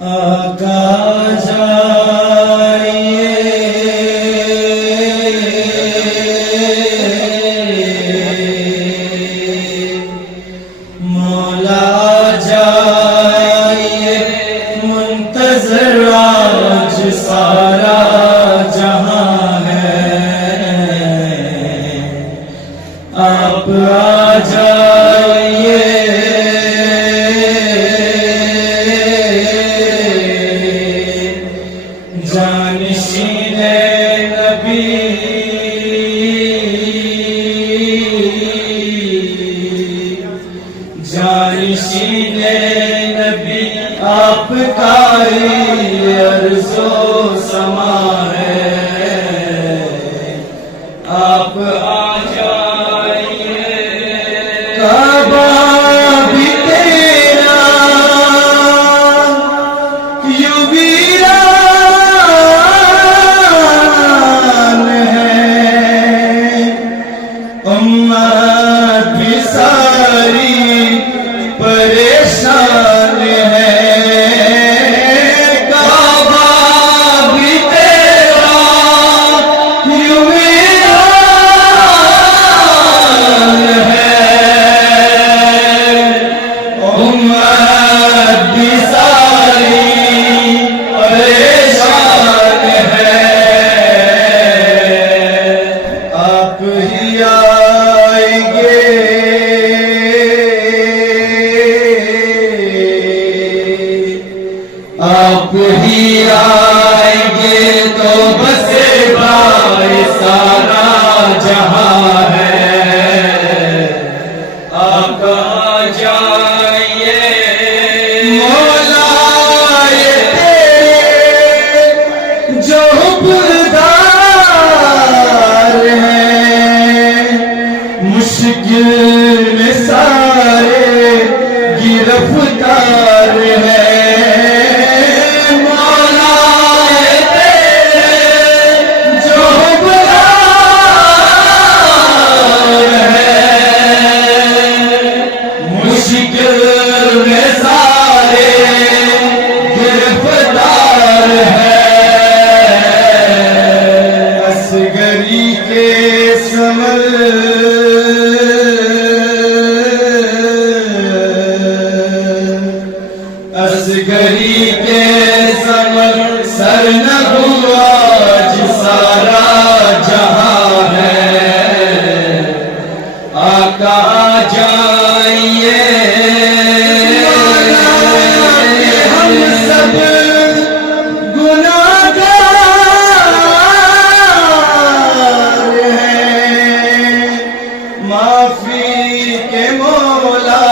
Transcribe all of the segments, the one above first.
آقا جائیے مولا جائیے منتظر آج سارا جہاں ہے آپ آ جائیے جانشین نبی جانشین نبی آپ کا ہی عرض و سما ہے آپ آ جائیے کعبہ بھی تیرا یوں ویران امت بھی ساری پریشان ہے کعبہ بھی تیرا یوں ویران ہے امت بھی ساری پریشان ہے آپ ہی آئیں گے آپ ہی آئیں گے تو بسے گا سارا جہاں ہے آپ آ جائیے مولا یہ تیرے جو حکمدار ہیں مشکل میں سارے گرفتار ہیں اصغری کے سمر سر نہ ہوا آج سارا جہاں ہے آقا آ جائیے ہم سب گناہگار ہیں معافی کے مولا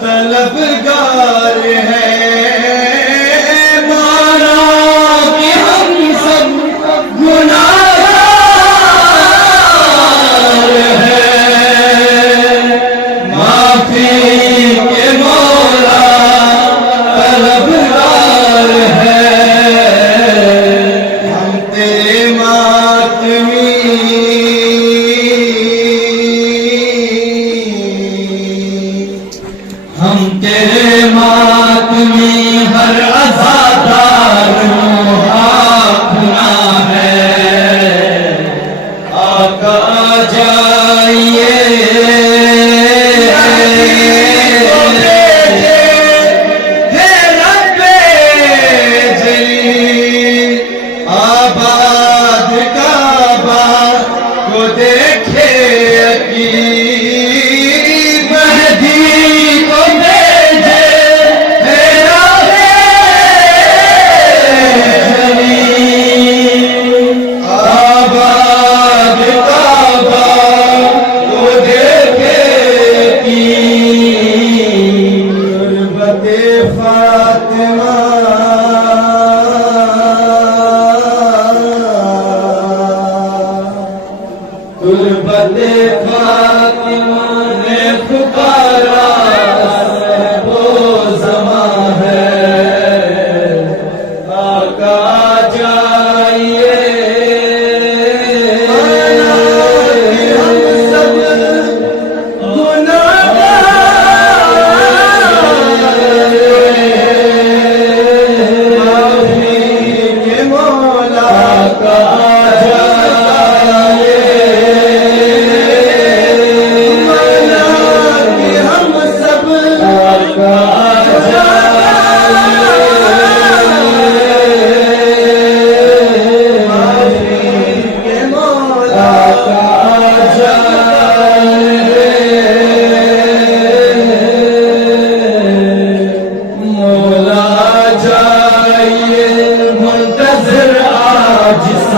طلبگار ہے مانا کہ ہم سب گناہ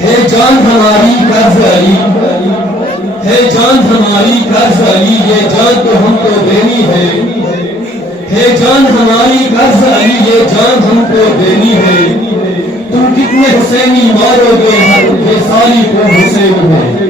ہے جان ہماری قرض علی، ہے جان ہماری قرض علی، یہ جان تو ہم کو دینی ہے جان ہماری قرض علی، یہ جان ہم کو دینی ہے۔ تم کتنے حسینی مارو گے ہر یہ سالی کو حسین میں،